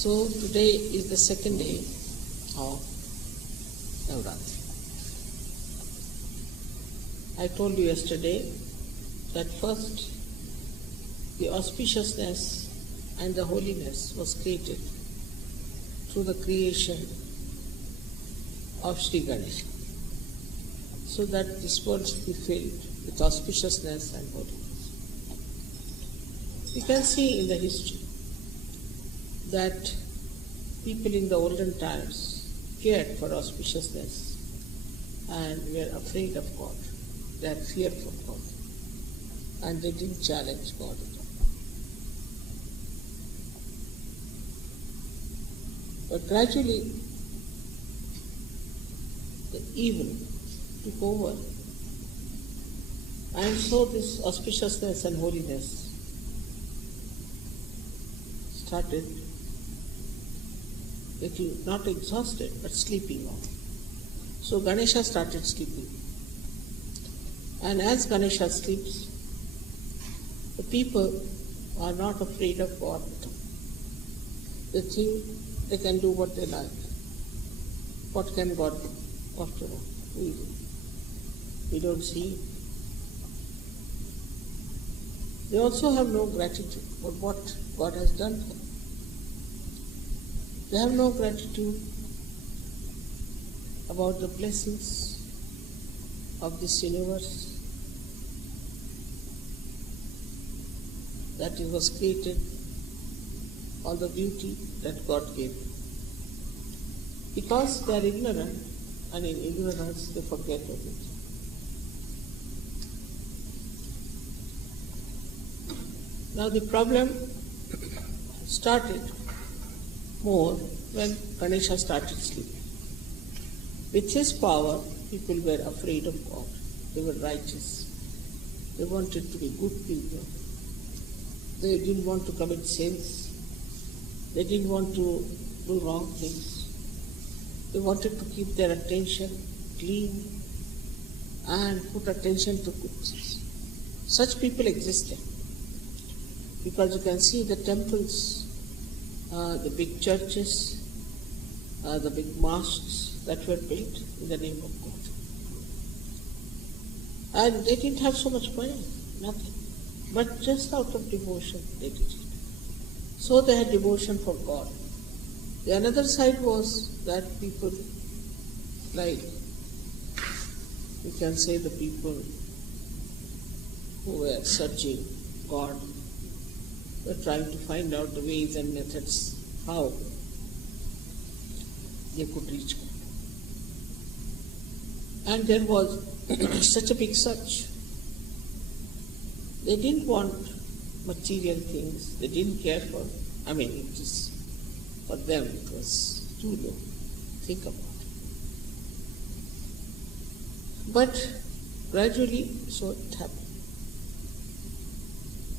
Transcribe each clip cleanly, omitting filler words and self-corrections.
So today is the second day of Navaratri. I told you yesterday that first the auspiciousness and the holiness was created through the creation of Sri Ganesha, so that this world should be filled with auspiciousness and holiness. We can see in the history that people in the olden times cared for auspiciousness and were afraid of God. They had fear for God and they didn't challenge God at all. But gradually the evil took over, and so this auspiciousness and holiness started little, not exhausted, but sleeping off. So Ganesha started sleeping. And as Ganesha sleeps, the people are not afraid of God. They think they can do what they like. What can God do? After all, we don't see it. They also have no gratitude for what God has done for them. They have no gratitude about the blessings of this universe, that it was created, all the beauty that God gave. Because they are ignorant, and in ignorance they forget everything. Now the problem started more when Ganesha started sleeping. With his power, people were afraid of God. They were righteous. They wanted to be good people. They didn't want to commit sins. They didn't want to do wrong things. They wanted to keep their attention clean and put attention to good things. Such people existed. Because you can see the temples, the big churches, the big mosques that were built in the name of God. And they didn't have so much money, nothing. But just out of devotion they did it. So they had devotion for God. The another side was that people, like you can say the people who were searching God, were trying to find out the ways and methods how they could reach God. And there was such a big search. They didn't want material things. They didn't care for, it was, for them it was too low. Think about it. But gradually, so it happened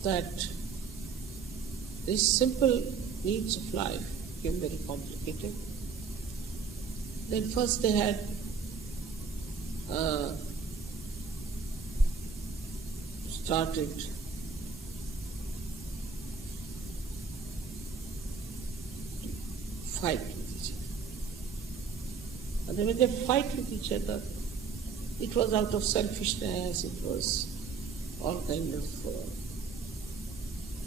that these simple needs of life became very complicated. Then first they had started to fight with each other. And then when they fight with each other, it was out of selfishness, it was all kind of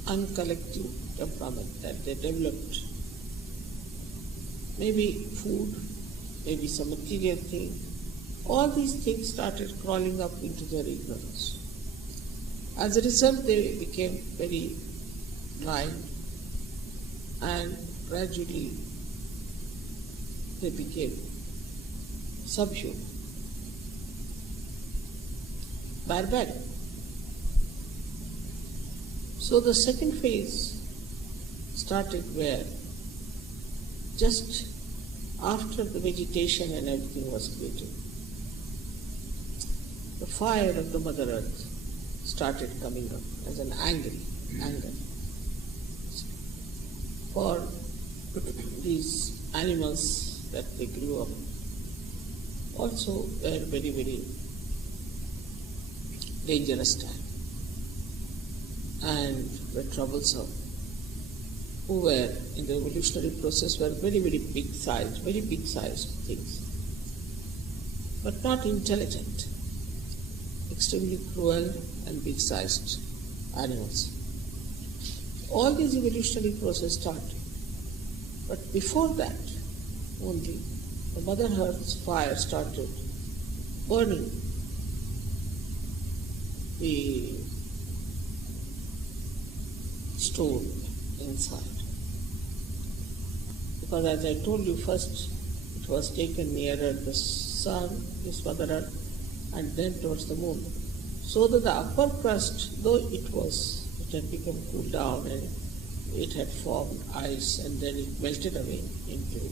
uncollective temperament that they developed. Maybe food, maybe some material thing. All these things started crawling up into their ignorance. As a result, they became very blind, and gradually they became subhuman, barbaric. So the second phase started where just after the vegetation and everything was created, the fire of the Mother Earth started coming up as an anger for these animals that they grew up. Also were very, very dangerous time and were troublesome. who were in the evolutionary process were very big sized things, but not intelligent, extremely cruel and big sized animals. All these evolutionary process started, but before that only the Mother Earth's fire started burning the stone inside. Because as I told you, first it was taken nearer the sun, this Mother Earth, and then towards the moon. So that the upper crust, though it had become cooled down and it had formed ice and then it melted away into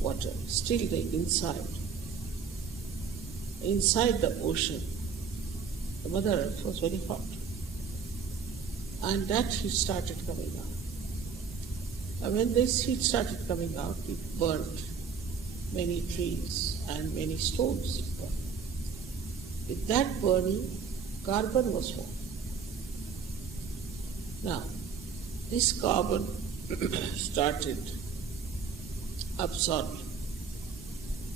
water, still the inside the ocean, the Mother Earth was very hot. And that heat started coming out. And when this heat started coming out, it burnt many trees and many stones. It burned. With that burning, carbon was formed. Now, this carbon started absorbing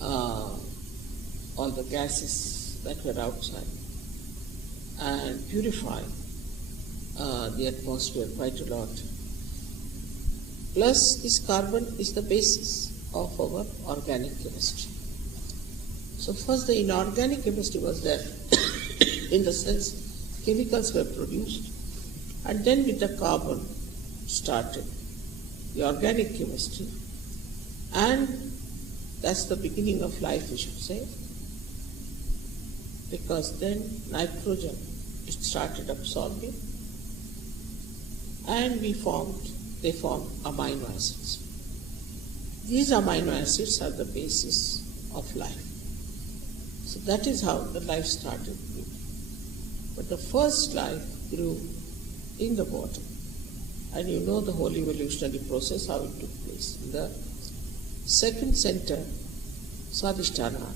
all the gases that were outside and purifying the atmosphere quite a lot. Plus, this carbon is the basis of our organic chemistry. So first the inorganic chemistry was there, in the sense chemicals were produced, and then with the carbon started the organic chemistry, and that's the beginning of life, we should say, because then nitrogen it started absorbing, and they formed amino acids. These amino acids are the basis of life. So that is how the life started. But the first life grew in the bottom. And you know the whole evolutionary process, how it took place. In the second center, Swadhisthana,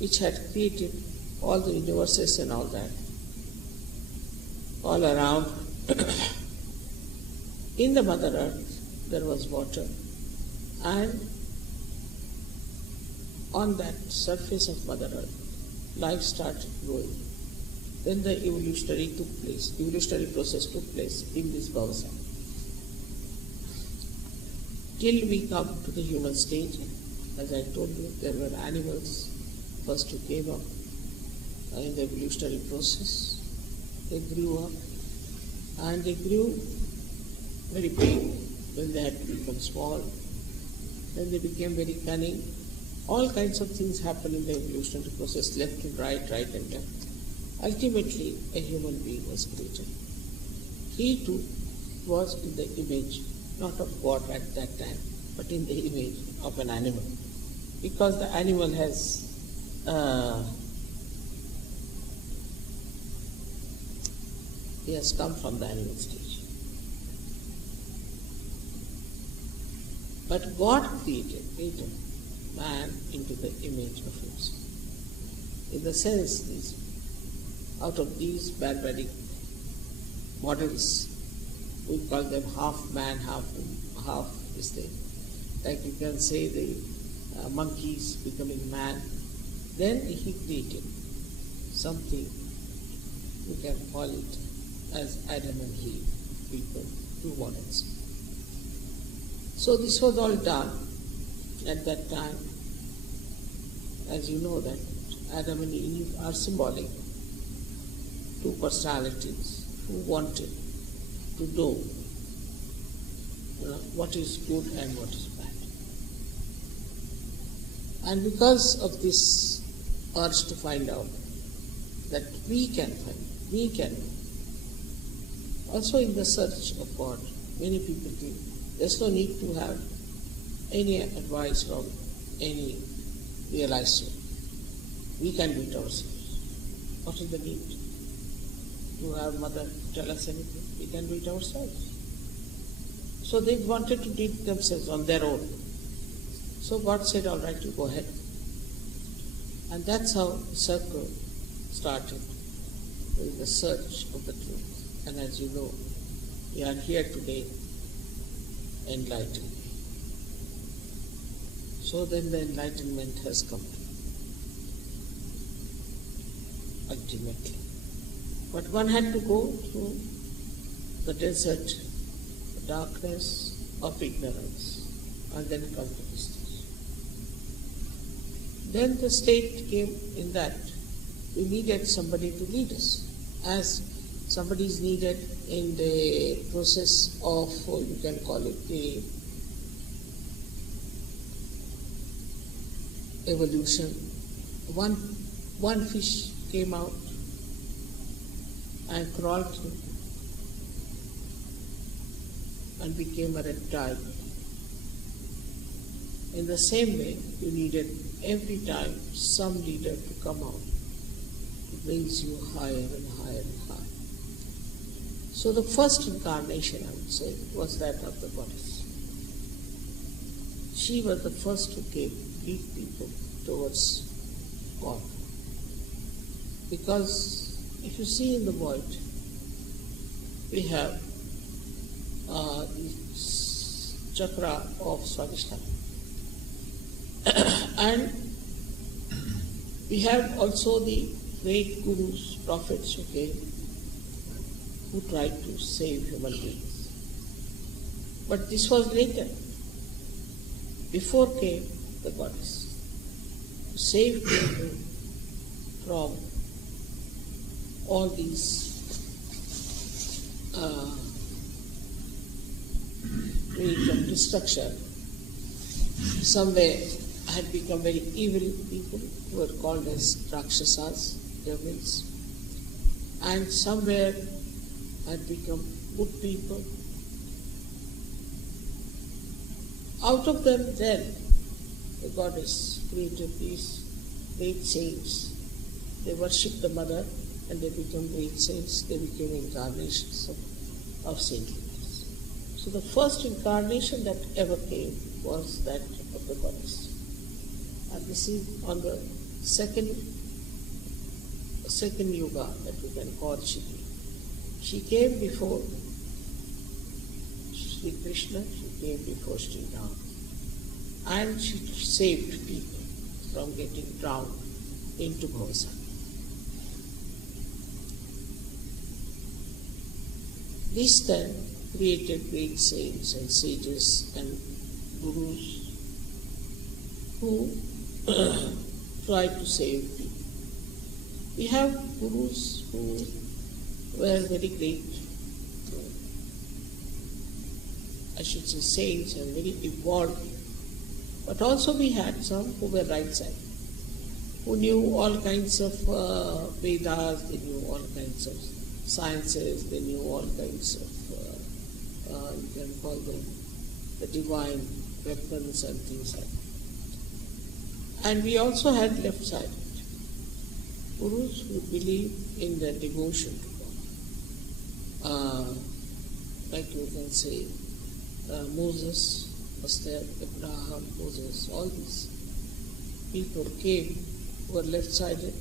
which had created all the universes and all that, all around, in the Mother Earth there was water, and on that surface of Mother Earth, life started growing. Then the evolutionary process took place in this Bhavasa. Till we come to the human stage, as I told you, there were animals first who came up in the evolutionary process. They grew up, and they grew very big when they had to become small. Then they became very cunning. All kinds of things happen in the evolutionary process, left and right and left. Ultimately, a human being was created. He too was in the image, not of God at that time, but in the image of an animal. Because the animal has he has come from the animal stage. But God created man into the image of himself. In the sense, out of these barbaric models, we call them half man, half this thing. Like you can say the monkeys becoming man. Then he created something, we can call it as Adam and Eve, people, two models. So this was all done at that time. As you know that Adam and Eve are symbolic, two personalities who wanted to know what is good and what is bad. And because of this urge to find out that we can also in the search of God, many people think there's no need to have any advice from any realized soul. We can do it ourselves. What is the need to have Mother tell us anything? We can do it ourselves. So they wanted to do it themselves on their own. So God said, all right, you go ahead. And that's how the circle started, with the search of the truth. And as you know, we are here today enlighten me. So then the enlightenment has come to me, ultimately. But one had to go through the desert, the darkness of ignorance, and then come to this stage. Then the state came in that we needed somebody to lead us, as somebody is needed in the process of, you can call it the evolution. One fish came out and crawled through and became a reptile. In the same way, you needed every time some leader to come out to raise you higher and higher and higher. So the first incarnation, I would say, was that of the goddess. She was the first to lead people towards God. Because if you see in the world, we have the chakra of Swadhisthana. And we have also the great gurus, prophets who came, who tried to save human beings. But this was later. Before came the goddess, to save people from all these ways of destruction. Somewhere had become very evil people who were called as Rakshasas, devils, and somewhere had become good people. Out of them then the goddess created these great saints. They worshipped the mother and they became great saints. They became incarnations of saintliness. So the first incarnation that ever came was that of the goddess. And this is on the second yuga that we can call Shri. She came before Sri Krishna, she came before Sri Ram, and she saved people from getting drowned into Bhavasana. This then created great saints and sages and gurus who tried to save people. We have gurus who were very great, I should say saints and very evolved. But also we had some who were right side, who knew all kinds of Vedas, they knew all kinds of sciences, they knew all kinds of, you can call them the divine weapons and things like that. And we also had left-sided gurus who believe in the devotion to God. Like you can say, Moses was there, Abraham, Moses, all these people came who were left-sided.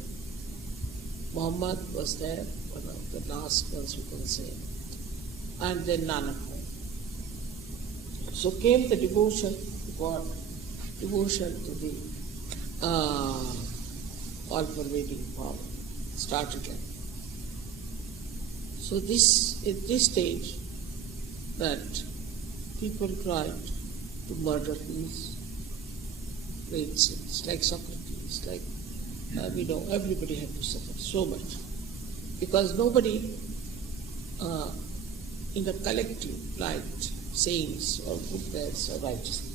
Muhammad was there, one of the last ones you can say, and then Nanak. So came the devotion to God, devotion to the all-pervading power, started like. So this, at this stage, that people tried to murder these great saints, like Socrates, like we know everybody had to suffer so much, because nobody in the collective liked saints or goodness or righteousness.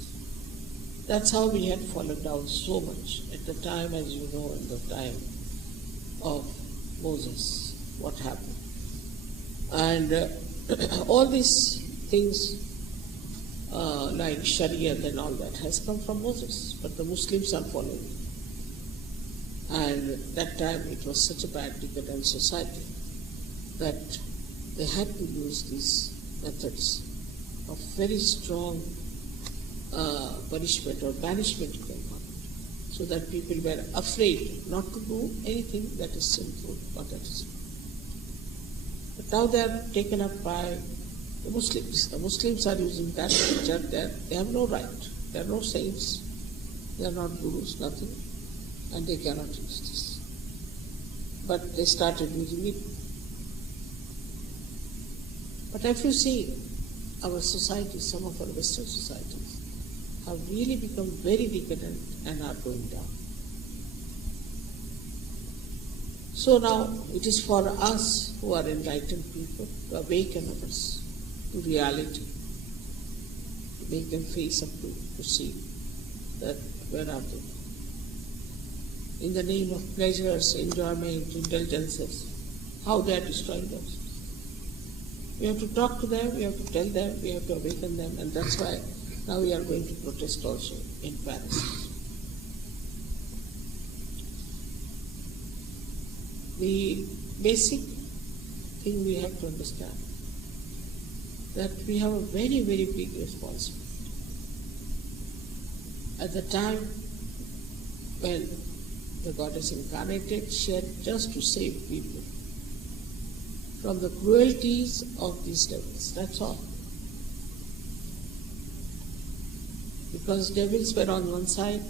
That's how we had fallen down so much at the time, as you know, in the time of Moses, what happened. And all these things like Sharia and all that has come from Moses, but the Muslims are following it. And that time it was such a bad, decadent society that they had to use these methods of very strong punishment or banishment, you can call it, so that people were afraid not to do anything that is sinful or that is wrong. But now they are taken up by The Muslims are using that picture. They have no right. They are no saints. They are not gurus, nothing. And they cannot use this. But they started using it. But if you see our societies, some of our Western societies, have really become very decadent and are going down. So now it is for us who are enlightened people to awaken others to reality, to make them face up to see that where are they? In the name of pleasures, enjoyment, indulgences, how they are destroying themselves. We have to talk to them, we have to tell them, we have to awaken them, and that's why now we are going to protest also in Paris. The basic thing we have to understand that we have a very, very big responsibility. At the time when the goddess incarnated, she had just to save people from the cruelties of these devils. That's all. Because devils were on one side,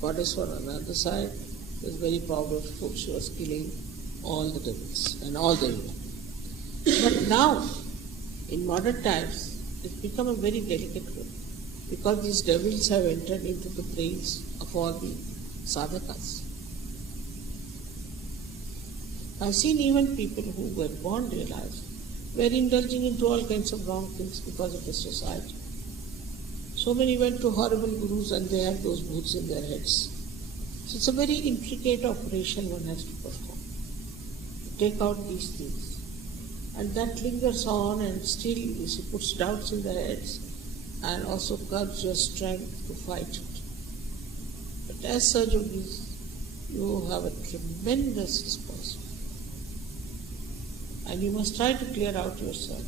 goddess were on the other side. It was very powerful. She was killing all the devils and all the evil. But now, in modern times, it's become a very delicate one, because these devils have entered into the brains of all the sadhakas. I've seen even people who were born realized were indulging into all kinds of wrong things because of the society. So many went to horrible gurus and they have those boots in their heads. So it's a very intricate operation one has to perform to take out these things. And that lingers on and still it puts doubts in their heads and also curbs your strength to fight it. But as SahajaYogis, you have a tremendous responsibility. And you must try to clear out yourself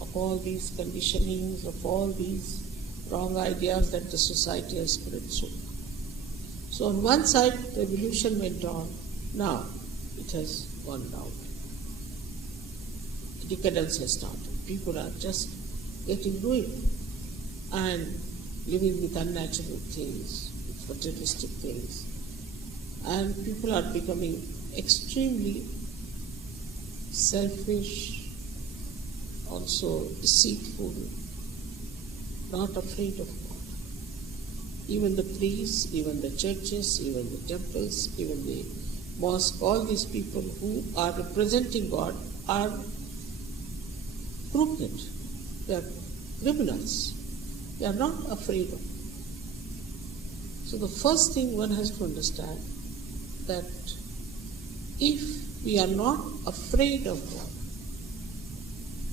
of all these conditionings, of all these wrong ideas that the society has spread so far. So on one side, the evolution went on. Now, it has gone down. Decadence has started. People are just getting ruined and living with unnatural things, with materialistic things. And people are becoming extremely selfish, also deceitful, not afraid of God. Even the priests, even the churches, even the temples, even the mosque, all these people who are representing God are crooked. They are criminals. They are not afraid of God. So the first thing one has to understand that if we are not afraid of God,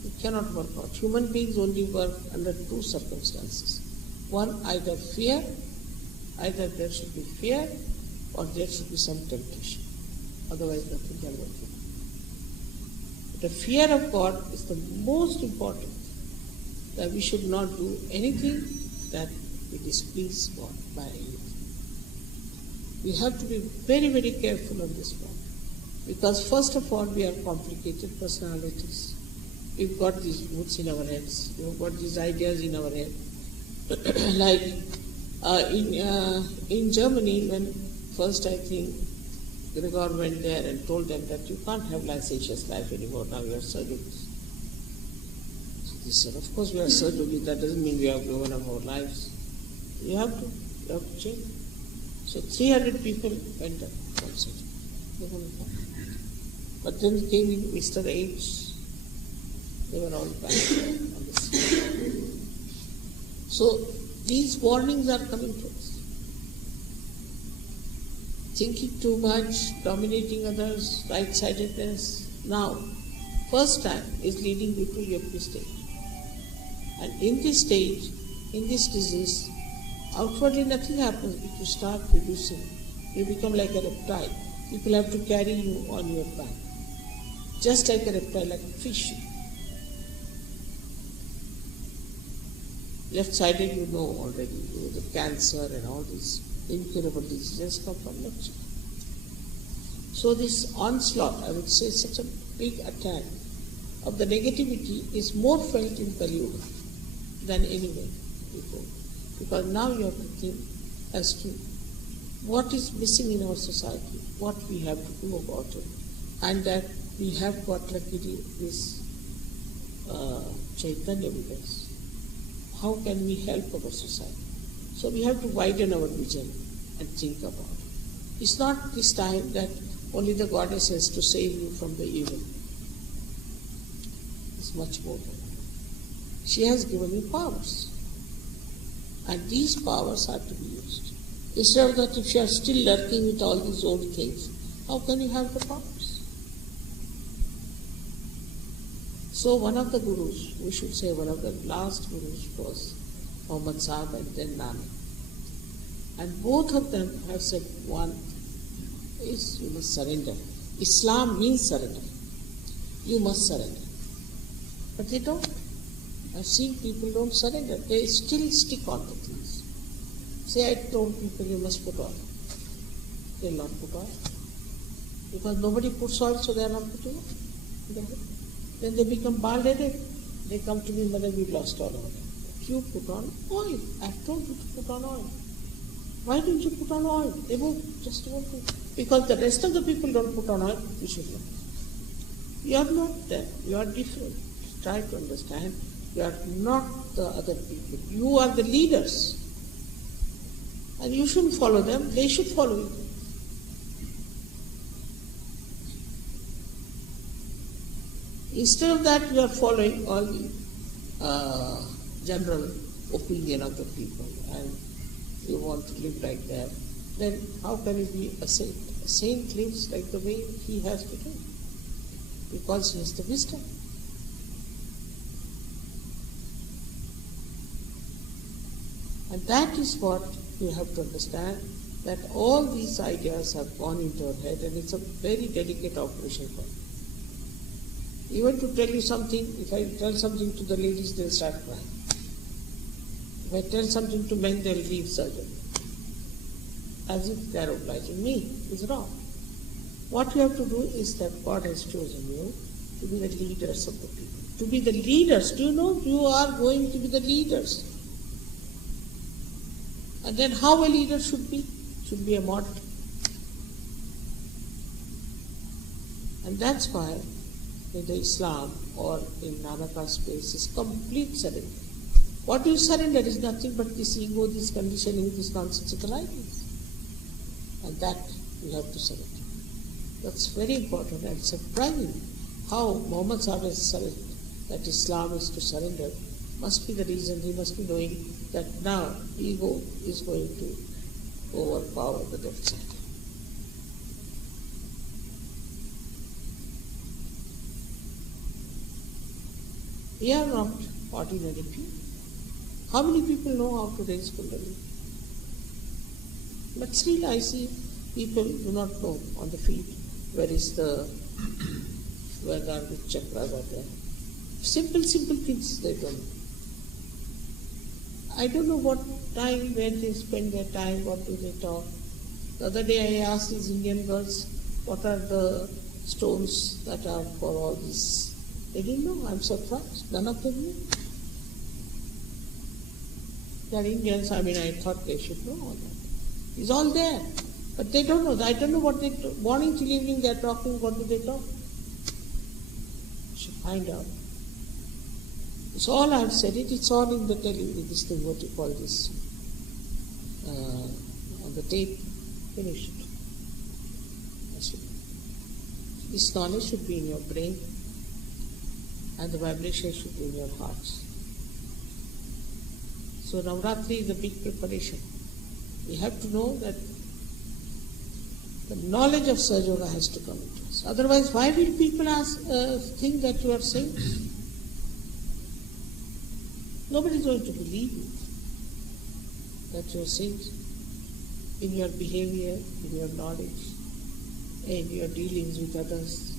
we cannot work out. Human beings only work under two circumstances. One, either fear, either there should be fear or there should be some temptation. Otherwise nothing can work out. The fear of God is the most important, that we should not do anything that we displease God by anything. We have to be very, very careful on this one. Because first of all, we are complicated personalities. We've got these roots in our heads. We've got these ideas in our head. Like in Germany, when first I think Gregor went there and told them that you can't have licentious life anymore, now you are SahajaYogis. So they said, of course we are SahajaYogis, that doesn't mean we have given up our lives. You have to change. So 300 people went up from SahajaYoga. But then came in Mr. H. They were all back on the scene. So these warnings are coming to us. Thinking too much, dominating others, right-sidedness. Now, first time is leading you to yogi stage. And in this stage, in this disease, outwardly nothing happens, but you start reducing. You become like a reptile. People have to carry you on your back. Just like a reptile, like a fish. Left-sided, you know already, the cancer and all these incurable diseases come from left side. So this onslaught, I would say, such a big attack of the negativity is more felt in Kali Yuga than anywhere before. Because now you have to think as to what is missing in our society, what we have to do about it, and that we have got luckily this Chaitanya with us. How can we help our society? So we have to widen our vision and think about it. It's not this time that only the goddess has to save you from the evil. It's much more than that. She has given you powers. And these powers are to be used. Instead of that, if you are still lurking with all these old things, how can you have the powers? So one of the gurus, we should say one of the last gurus was Muhammad Sahib and then Nanak. And both of them have said one is you must surrender. Islam means surrender. You must surrender. But they don't. I've seen people don't surrender. They still stick on to things. Say I told people you must put oil. They'll not put oil. Because nobody puts oil, so they are not putting oil. Then they become bald-headed. They come to me, Mother, we've lost all of it. You put on oil. I've told you to put on oil. Why don't you put on oil? They won't, just won't do. Because the rest of the people don't put on oil, you should not. You are not there. You are different. Try to understand. You are not the other people. You are the leaders. And you shouldn't follow them. They should follow you. Instead of that, you are following all the general opinion of the people and you want to live like that. Then how can you be a saint? A saint lives like the way he has to do. Because he has the wisdom. And that is what you have to understand, that all these ideas have gone into our head and it's a very delicate operation for you. Even to tell you something, if I tell something to the ladies, they'll start crying. If I tell something to men, they'll leave surgery. As if they're obliging me. It's wrong. What you have to do is that God has chosen you to be the leaders of the people. To be the leaders. Do you know you are going to be the leaders? And then how a leader should be? Should be a model. And that's why in the Islam or in Nanaka's space is complete surrender. What you surrender is nothing but this ego, this conditioning, this nonsensical ideas. And that you have to surrender. That's very important and surprising how Muhammad Sahib has surrendered, that Islam is to surrender, must be the reason he must be knowing that now ego is going to overpower the left side. We are not ordinary people. How many people know how to raise Kundalini? But still I see people do not know on the feet where are the chakras are there. Simple things they don't know. I don't know what time, where they spend their time, what do they talk. The other day I asked these Indian girls, what are the stones that are for all this? They didn't know. I'm surprised. None of them knew. They are Indians. I thought they should know all that. It's all there. But they don't know. I don't know what they morning till evening they are talking. What do they talk? You should find out. It's all I've said it. It's all in the this thing, what you call this, on the tape. Finished. This knowledge should be in your brain and the vibration should be in your hearts. So Navaratri is a big preparation. We have to know that the knowledge of SahajaYoga has to come into us. Otherwise, why will people think that you are saints? Nobody is going to believe you that you are saints in your behavior, in your knowledge, in your dealings with others.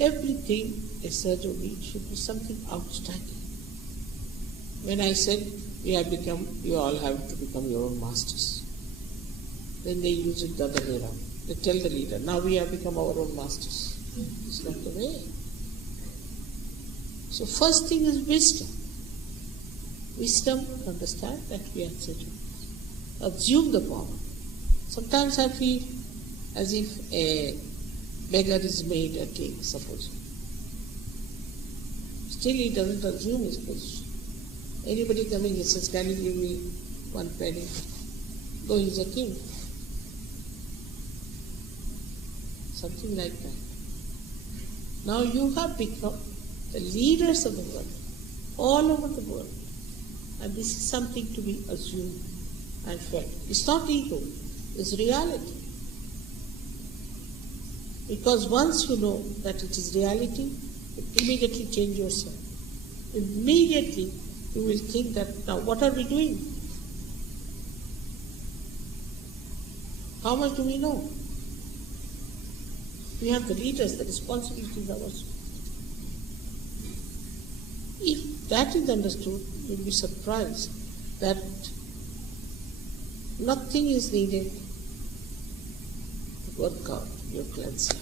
Everything a SahajaYogi should be something outstanding. When I said you all have to become your own masters, then they use it the other way around. They tell the leader, now we have become our own masters. It's not the way. So first thing is wisdom. Wisdom to understand that we are Sahaja. Assume the power. Sometimes I feel as if a beggar is made a king, suppose. Still he doesn't assume his position. Anybody coming, he says, can you give me 1 penny? Though he's a king. Something like that. Now you have become the leaders of the world, all over the world. And this is something to be assumed and felt. It's not ego, it's reality. Because once you know that it is reality, you immediately change yourself. Immediately you will think that, now what are we doing? How much do we know? We have the leaders, the responsibilities are ours. If that is understood, you will be surprised that nothing is needed to work out your cleansing.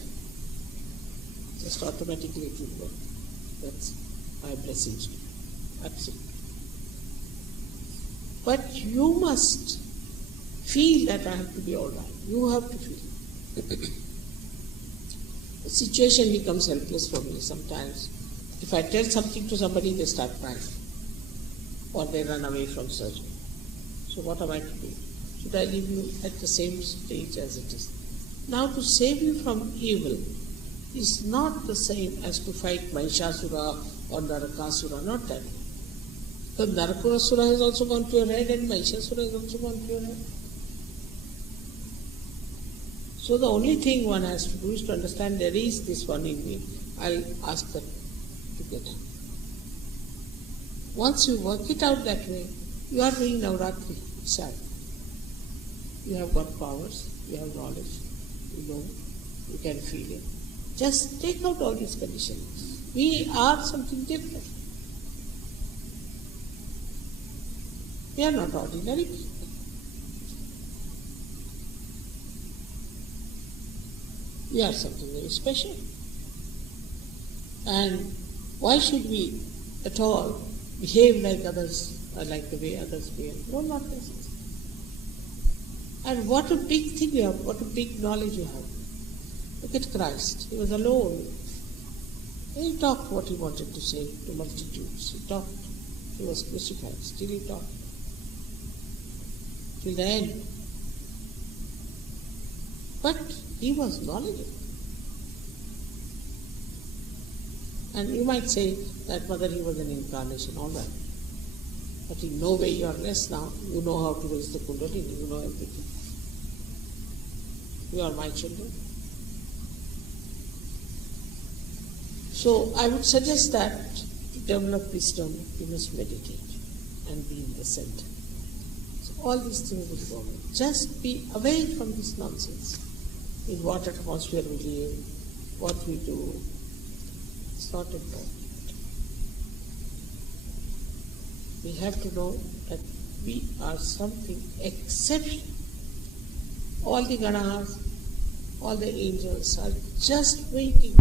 Just automatically it will work. That's my blessings to you. Absolutely. But you must feel that I have to be all right. You have to feel. The situation becomes helpless for me sometimes. If I tell something to somebody, they start crying. Or they run away from surgery. So what am I to do? Should I leave you at the same stage as it is? Now to save you from evil is not the same as to fight Mahishasura or Narakasura, not that. The Narakasura has also gone to your head and Mahishasura has also gone to your head. So the only thing one has to do is to understand there is this one in me. I'll ask that to get out. Once you work it out that way, you are doing Navaratri itself. You have got powers, you have knowledge, you know, you can feel it. Just take out all these conditions. We are something different. We are not ordinary people. We are something very special. And why should we at all behave like others, or like the way others behave? No, not necessarily. And what a big thing you have, what a big knowledge you have. Look at Christ. He was alone. He talked what he wanted to say to multitudes. He talked. He was crucified. Still he talked. Till the end. But he was knowledgeable. And you might say that whether he was an incarnation, all that. But in no way you are less now. You know how to raise the Kundalini. You know everything. You are my children. So I would suggest that to develop wisdom, you must meditate and be in the center. So all these things will go away. Just be away from this nonsense. In what atmosphere we live, what we do. It's not important. We have to know that we are something exceptional. All the Ganahas, all the angels are just waiting